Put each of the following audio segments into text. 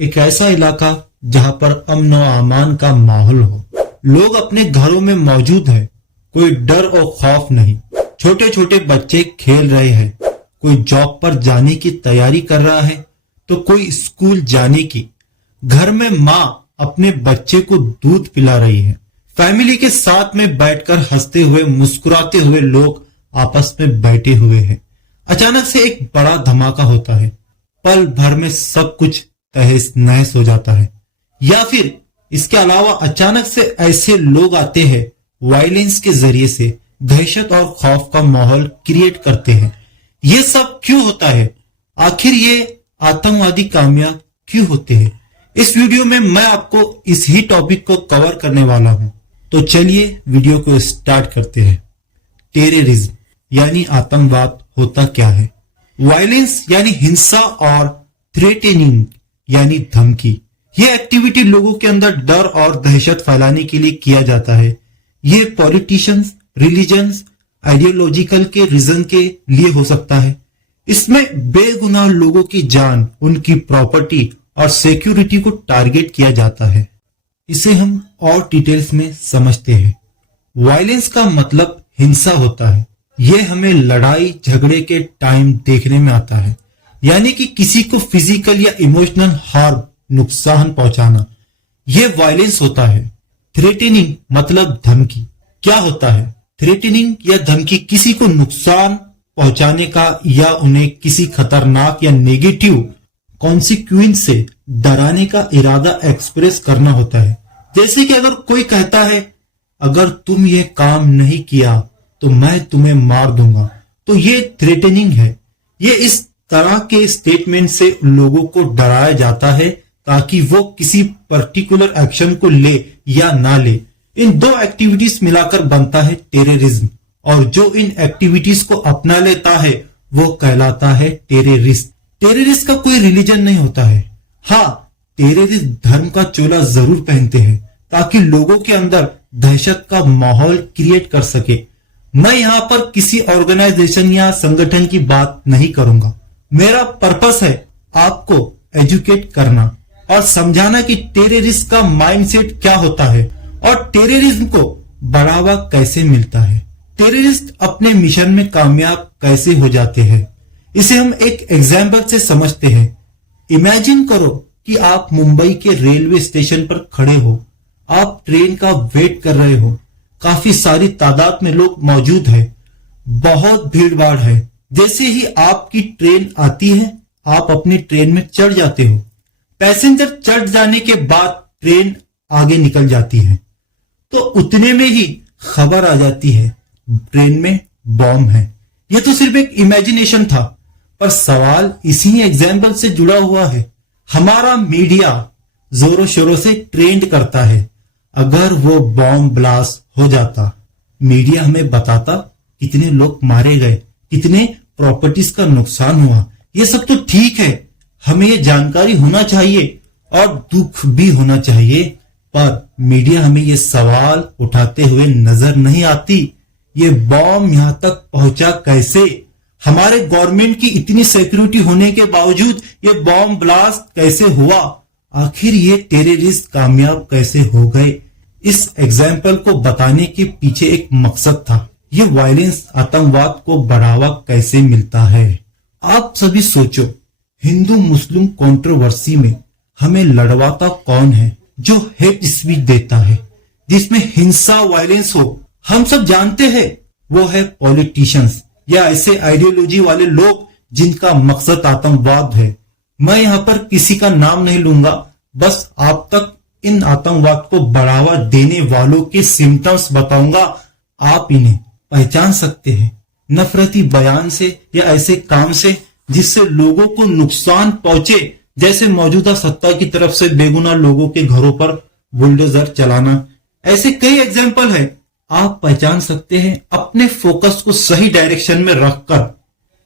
एक ऐसा इलाका जहां पर अमन और अमान का माहौल हो। लोग अपने घरों में मौजूद है, कोई डर और खौफ नहीं। छोटे छोटे बच्चे खेल रहे हैं, कोई जॉब पर जाने की तैयारी कर रहा है तो कोई स्कूल जाने की। घर में माँ अपने बच्चे को दूध पिला रही है। फैमिली के साथ में बैठकर हंसते हुए मुस्कुराते हुए लोग आपस में बैठे हुए हैं। अचानक से एक बड़ा धमाका होता है, पल भर में सब कुछ तहस नहस हो जाता है। या फिर इसके अलावा अचानक से ऐसे लोग आते हैं, वायलेंस के जरिए से दहशत और खौफ का माहौल क्रिएट करते हैं। ये सब क्यों होता है? आखिर ये आतंकवादी कामयाब क्यों होते हैं? इस वीडियो में मैं आपको इस ही टॉपिक को कवर करने वाला हूं। तो चलिए वीडियो को स्टार्ट करते हैं। टेररिज्म यानी आतंकवाद होता क्या है? वायलेंस यानी हिंसा और थ्रेटनिंग यानी धमकी। यह एक्टिविटी लोगों के अंदर डर और दहशत फैलाने के लिए किया जाता है। ये पॉलिटिशियंस, रिलीजन्स, आइडियोलॉजिकल के रीजन के लिए हो सकता है। इसमें बेगुनाह लोगों की जान, उनकी प्रॉपर्टी और सिक्योरिटी को टारगेट किया जाता है। इसे हम और डिटेल्स में समझते हैं। वायलेंस का मतलब हिंसा होता है। यह हमें लड़ाई झगड़े के टाइम देखने में आता है, यानी कि किसी को फिजिकल या इमोशनल हार्म, नुकसान पहुंचाना, यह वायलेंस होता है। थ्रेटनिंग मतलब धमकी। क्या होता है? थ्रेटनिंग या धमकी किसी को नुकसान पहुंचाने का या उन्हें किसी खतरनाक या नेगेटिव कॉन्सिक्वेंस से डराने का इरादा एक्सप्रेस करना होता है। जैसे कि अगर कोई कहता है, अगर तुम ये काम नहीं किया तो मैं तुम्हें मार दूंगा, तो ये थ्रेटनिंग है। ये इस तरह के स्टेटमेंट से लोगों को डराया जाता है ताकि वो किसी पर्टिकुलर एक्शन को ले या ना ले। इन दो एक्टिविटीज मिलाकर बनता है टेररिज्म, और जो इन एक्टिविटीज को अपना लेता है वो कहलाता है टेररिस्ट। टेररिस्ट का कोई रिलीजन नहीं होता है। हाँ, टेररिस्ट धर्म का चोला जरूर पहनते हैं ताकि लोगों के अंदर दहशत का माहौल क्रिएट कर सके। मैं यहाँ पर किसी ऑर्गेनाइजेशन या संगठन की बात नहीं करूंगा। मेरा पर्पस है आपको एजुकेट करना और समझाना कि टेररिस्ट का माइंडसेट क्या होता है और टेररिज्म को बढ़ावा कैसे मिलता है। टेररिस्ट अपने मिशन में कामयाब कैसे हो जाते हैं, इसे हम एक एग्जाम्पल से समझते हैं। इमेजिन करो कि आप मुंबई के रेलवे स्टेशन पर खड़े हो। आप ट्रेन का वेट कर रहे हो। काफी सारी तादाद में लोग मौजूद है, बहुत भीड़ भाड़ है। जैसे ही आपकी ट्रेन आती है, आप अपनी ट्रेन में चढ़ जाते हो। पैसेंजर चढ़ जाने के बाद ट्रेन आगे निकल जाती है, तो उतने में ही खबर आ जाती है ट्रेन में बॉम्ब है। यह तो सिर्फ एक इमेजिनेशन था, पर सवाल इसी एग्जाम्पल से जुड़ा हुआ है। हमारा मीडिया जोरों शोरों से ट्रेंड करता है। अगर वो बॉम्ब ब्लास्ट हो जाता, मीडिया हमें बताता कितने लोग मारे गए, कितने प्रॉपर्टीज का नुकसान हुआ। ये सब तो ठीक है, हमें ये जानकारी होना चाहिए और दुख भी होना चाहिए, पर मीडिया हमें ये सवाल उठाते हुए नजर नहीं आती। ये बॉम्ब यहां तक पहुंचा कैसे? हमारे गवर्नमेंट की इतनी सिक्योरिटी होने के बावजूद ये बॉम्ब ब्लास्ट कैसे हुआ? आखिर ये टेररिस्ट कामयाब कैसे हो गए? इस एग्जाम्पल को बताने के पीछे एक मकसद था। ये वायलेंस, आतंकवाद को बढ़ावा कैसे मिलता है? आप सभी सोचो, हिंदू मुस्लिम कंट्रोवर्सी में हमें लड़वाता कौन है? जो हेट स्पीच देता है, जिसमें हिंसा, वायलेंस हो। हम सब जानते हैं वो है पॉलिटिशियंस या ऐसे आइडियोलॉजी वाले लोग जिनका मकसद आतंकवाद है। मैं यहाँ पर किसी का नाम नहीं लूंगा, बस आप तक इन आतंकवाद को बढ़ावा देने वालों के सिम्टम्स बताऊंगा। आप इन्हें पहचान सकते हैं नफरती बयान से या ऐसे काम से जिससे लोगों को नुकसान पहुंचे, जैसे मौजूदा सत्ता की तरफ से बेगुनाह लोगों के घरों पर बुलडोजर चलाना। ऐसे कई एग्जाम्पल है। आप पहचान सकते हैं अपने फोकस को सही डायरेक्शन में रखकर।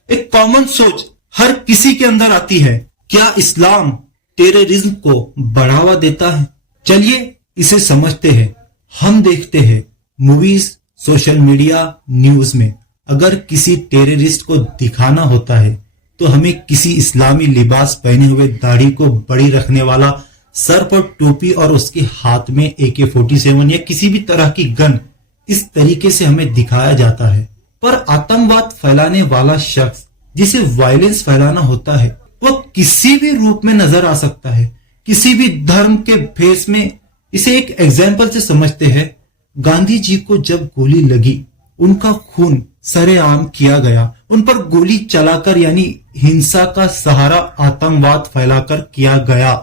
एक कॉमन सोच हर किसी के अंदर आती है, क्या इस्लाम टेररिज्म को बढ़ावा देता है? चलिए इसे समझते हैं। हम देखते हैं मूवीज, सोशल मीडिया, न्यूज में अगर किसी टेररिस्ट को दिखाना होता है तो हमें किसी इस्लामी लिबास पहने हुए दाढ़ी को बड़ी रखने वाला, सर पर टोपी और उसके हाथ में AK-47 या किसी भी तरह की गन इस तरीके से हमें दिखाया जाता है। पर आतंकवाद फैलाने वाला शख्स जिसे वायलेंस फैलाना होता है वह किसी भी रूप में नजर आ सकता है, किसी भी धर्म के भेष में। इसे एक एग्जाम्पल से समझते हैं। गांधी जी को जब गोली लगी, उनका खून सरेआम किया गया, उन पर गोली चलाकर यानी हिंसा का सहारा आतंकवाद फैलाकर किया गया।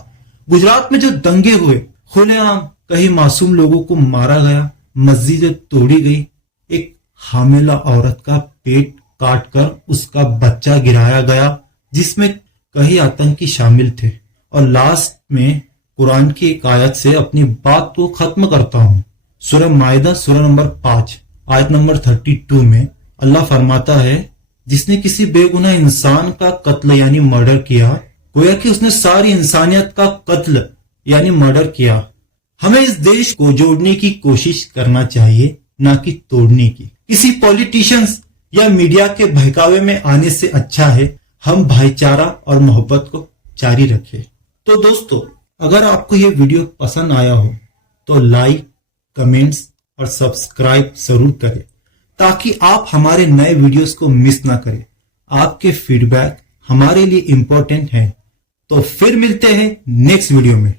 गुजरात में जो दंगे हुए, खुलेआम कई मासूम लोगों को मारा गया, मस्जिदें तोड़ी गई, एक हामिला औरत का पेट काटकर उसका बच्चा गिराया गया, जिसमें कई आतंकी शामिल थे। और लास्ट में कुरान की एक आयत से अपनी बात को खत्म करता हूं। सूरह माइदा सूरह नंबर 5 आयत नंबर 32 में अल्लाह फरमाता है, जिसने किसी बेगुनाह इंसान का कत्ल यानी मर्डर किया, गोया कि उसने सारी इंसानियत का कत्ल यानी मर्डर किया। हमें इस देश को जोड़ने की कोशिश करना चाहिए, ना कि तोड़ने की। किसी पॉलिटिशियंस या मीडिया के बहकावे में आने से अच्छा है हम भाईचारा और मोहब्बत को जारी रखें। तो दोस्तों, अगर आपको यह वीडियो पसंद आया हो तो लाइक, कमेंट्स और सब्सक्राइब जरूर करें, ताकि आप हमारे नए वीडियोस को मिस ना करें। आपके फीडबैक हमारे लिए इंपॉर्टेंट है। तो फिर मिलते हैं नेक्स्ट वीडियो में।